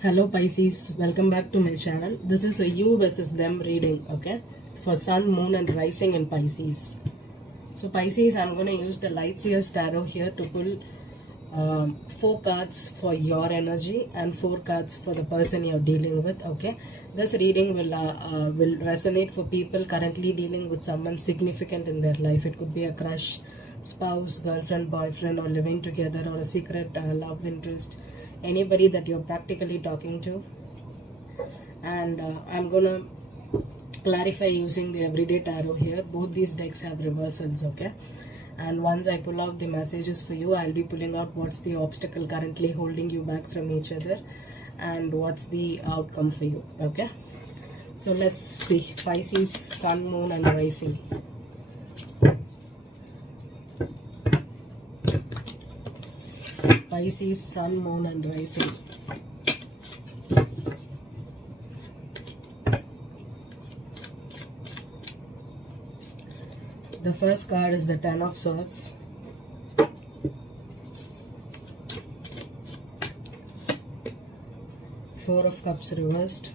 Hello Pisces, welcome back to my channel. This is a you versus them reading, okay, for Sun, Moon and Rising in Pisces. So Pisces, I'm going to use the Light Seers Tarot here to pull 4 cards for your energy and 4 cards for the person you're dealing with, okay. This reading will resonate for people currently dealing with someone significant in their life. It could be a crush, spouse, girlfriend, boyfriend, or living together, or a secret love interest, anybody that you're practically talking to. And I'm gonna clarify using the everyday tarot here. Both these decks have reversals, okay. And once I pull out the messages for you, I'll be pulling out what's the obstacle currently holding you back from each other and what's the outcome for you, okay. So let's see. Pisces, Sun, Moon and Rising. Pisces, Sun, Moon and Rising. The first card is the Ten of Swords. Four of Cups reversed.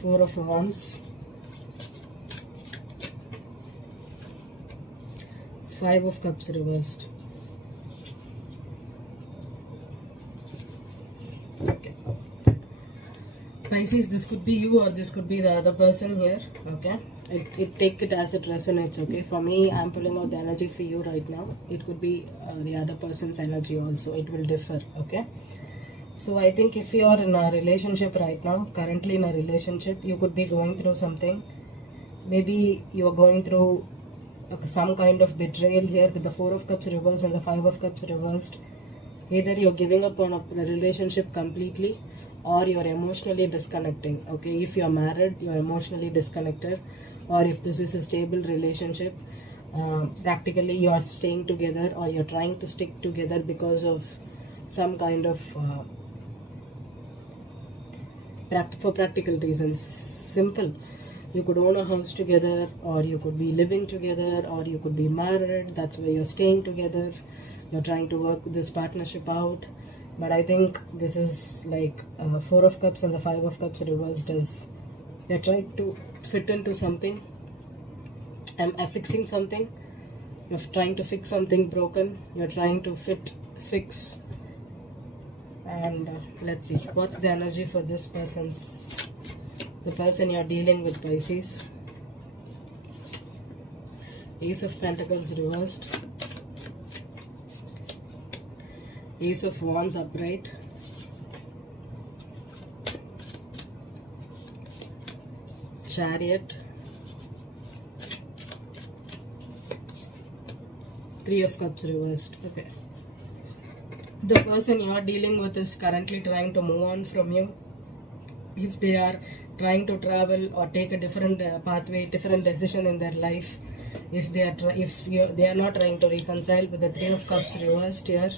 Four of Wands. Five of Cups reversed. Okay. Pisces, this could be you or this could be the other person here, okay. Take it as it resonates, okay. For me, I'm pulling out the energy for you right now. It could be the other person's energy also. It will differ, okay. So I think if you are in a relationship right now, currently in a relationship, you could be going through something. Maybe you are going through some kind of betrayal here with the Four of Cups reversed and the Five of Cups reversed. Either you're giving up on a relationship completely or you're emotionally disconnecting, okay. If you're married, you're emotionally disconnected, or if this is a stable relationship, practically you're staying together or you're trying to stick together because of some kind of for practical reasons. Simple. You could own a house together, or you could be living together, or you could be married. That's why you're staying together. You're trying to work this partnership out. But I think this is like Four of Cups and the Five of Cups reversed as you're trying to fit into something. I'm fixing something. You're trying to fix something broken. You're trying to fix. And let's see. What's the energy for this the person you're dealing with, Pisces? Ace of Pentacles reversed. Ace of Wands upright. Chariot. Three of Cups reversed. Okay. The person you're dealing with is currently trying to move on from you. If they are trying to travel or take a different pathway, different decision in their life, if they are not trying to reconcile with the Three of Cups reversed here.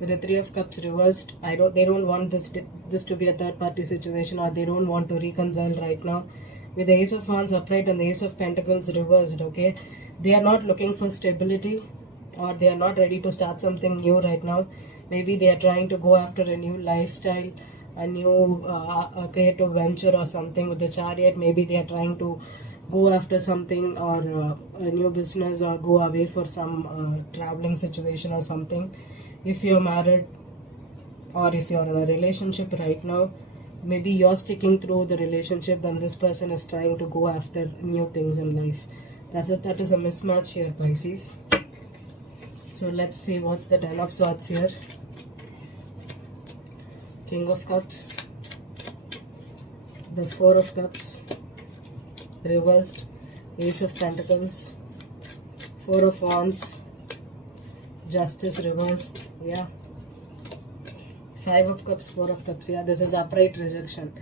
With the Three of Cups reversed, they don't want this to be a third party situation, or they don't want to reconcile right now. With the Ace of Wands upright and the Ace of Pentacles reversed, okay, they are not looking for stability, or they are not ready to start something new right now. Maybe they are trying to go after a new lifestyle, a new creative venture or something. With the Chariot, maybe they are trying to go after something, or a new business, or go away for some traveling situation or something. If you're married or if you're in a relationship right now, maybe you're sticking through the relationship and this person is trying to go after new things in life. That is a mismatch here, Pisces. So let's see what's the Ten of Swords here. King of Cups, the Four of Cups reversed, Ace of Pentacles, Four of Wands, Justice reversed, yeah, Five of Cups, Four of Cups, yeah, this is upright rejection.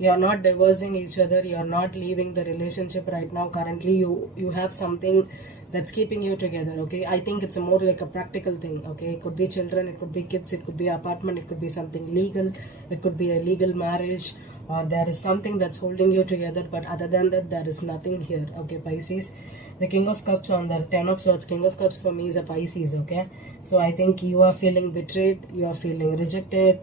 You are not divorcing each other, you are not leaving the relationship right now. Currently you have something that's keeping you together, okay. I think it's more like a practical thing, okay. It could be children, it could be kids, it could be apartment, it could be something legal, it could be a legal marriage, or there is something that's holding you together. But other than that, there is nothing here, okay, Pisces. The King of Cups on the Ten of Swords. King of Cups for me is a Pisces, okay? So I think you are feeling betrayed, you are feeling rejected.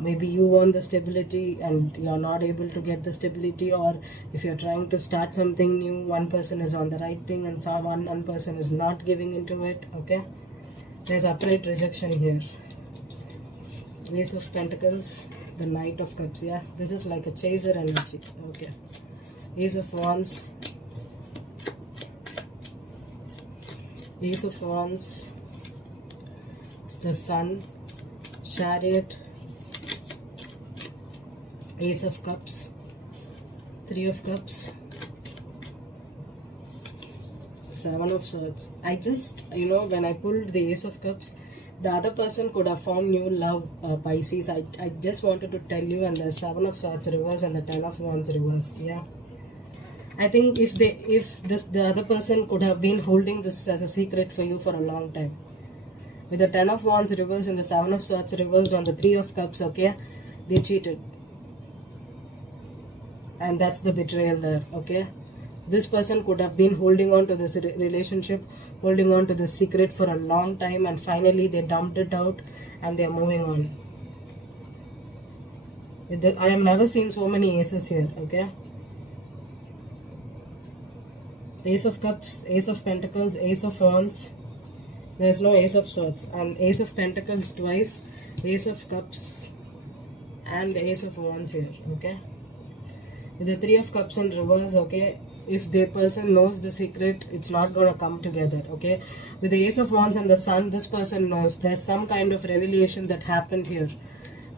Maybe you want the stability and you're not able to get the stability, or if you're trying to start something new, one person is on the right thing and one person is not giving into it, okay? There's upright rejection here. Ace of Pentacles, the Knight of Cups, yeah? This is like a chaser energy, okay? Ace of Wands. Ace of Wands. The Sun. Chariot. Ace of Cups, Three of Cups, Seven of Swords. I just, when I pulled the Ace of Cups, the other person could have found new love, Pisces. I just wanted to tell you, and the Seven of Swords reverse and the Ten of Wands reversed, yeah. I think if the other person could have been holding this as a secret for you for a long time. With the Ten of Wands reversed and the Seven of Swords reversed on the Three of Cups, okay, they cheated. And that's the betrayal there, okay? This person could have been holding on to this relationship, holding on to this secret for a long time, and finally they dumped it out and they're moving on. I have never seen so many aces here, okay? Ace of Cups, Ace of Pentacles, Ace of Wands. There's no Ace of Swords. And Ace of Pentacles twice, Ace of Cups, and Ace of Wands here, okay? With the Three of Cups in reverse, okay, if the person knows the secret, it's not going to come together, okay? With the Ace of Wands and the Sun, this person knows there's some kind of revelation that happened here,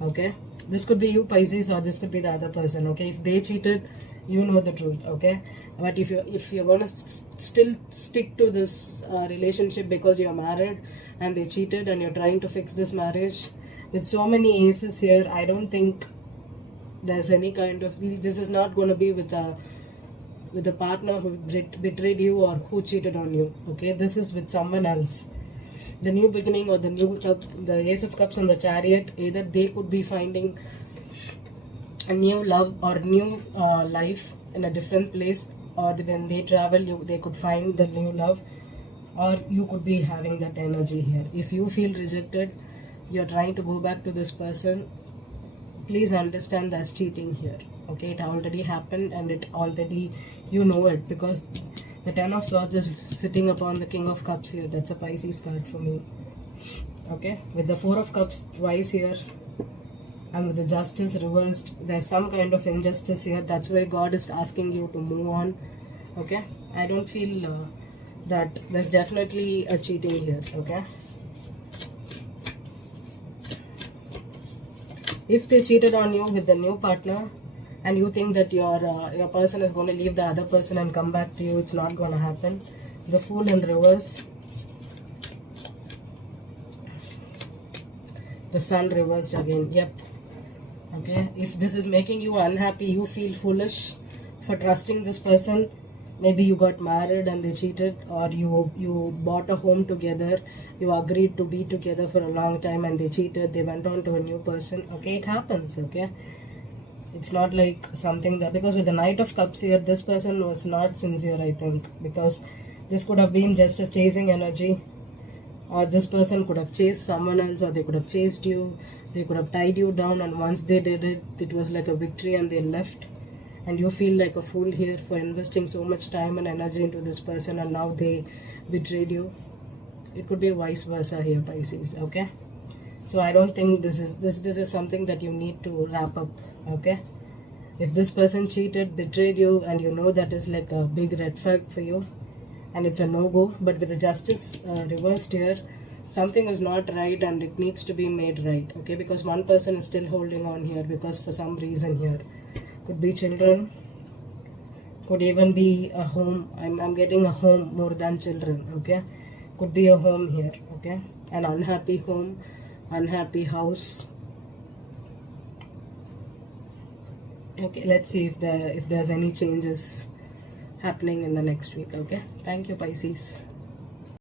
okay? This could be you, Pisces, or this could be the other person, okay? If they cheated, you know the truth, okay? But if you're going to still stick to this relationship because you're married and they cheated and you're trying to fix this marriage, with so many aces here, I don't think there's any kind of, this is not going to be with a partner who betrayed you or who cheated on you, okay? This is with someone else. The new beginning or the new cup, the Ace of Cups and the Chariot, either they could be finding a new love or new life in a different place, or when they travel, they could find the new love, or you could be having that energy here. If you feel rejected, you're trying to go back to this person, please understand that's cheating here, okay? It already happened and it already, you know it, because the Ten of Swords is sitting upon the King of Cups here. That's a Pisces card for me, okay? With the Four of Cups twice here and with the Justice reversed, there's some kind of injustice here. That's why God is asking you to move on, okay? I don't feel that there's definitely a cheating here, okay? If they cheated on you with the new partner and you think that your person is going to leave the other person and come back to you, it's not going to happen. The Fool in reverse. The Sun reversed again. Yep. Okay. If this is making you unhappy, you feel foolish for trusting this person. Maybe you got married and they cheated, or you bought a home together, you agreed to be together for a long time and they cheated, they went on to a new person, okay? It happens, okay? It's not like something that, because with the Knight of Cups here, this person was not sincere, I think, because this could have been just a chasing energy, or this person could have chased someone else, or they could have chased you, they could have tied you down, and once they did it, it was like a victory and they left. And you feel like a fool here for investing so much time and energy into this person, and now they betrayed you. It could be vice versa here, Pisces, okay? So I don't think this is something that you need to wrap up, okay? If this person cheated, betrayed you, and you know that is like a big red flag for you, and it's a no-go. But with the Justice reversed here, something is not right and it needs to be made right, okay? Because one person is still holding on here because for some reason here. Could be children, could even be a home. I'm getting a home more than children, okay? Could be a home here, okay? An unhappy home, unhappy house. Okay, let's see if there's any changes happening in the next week, okay? Thank you, Pisces.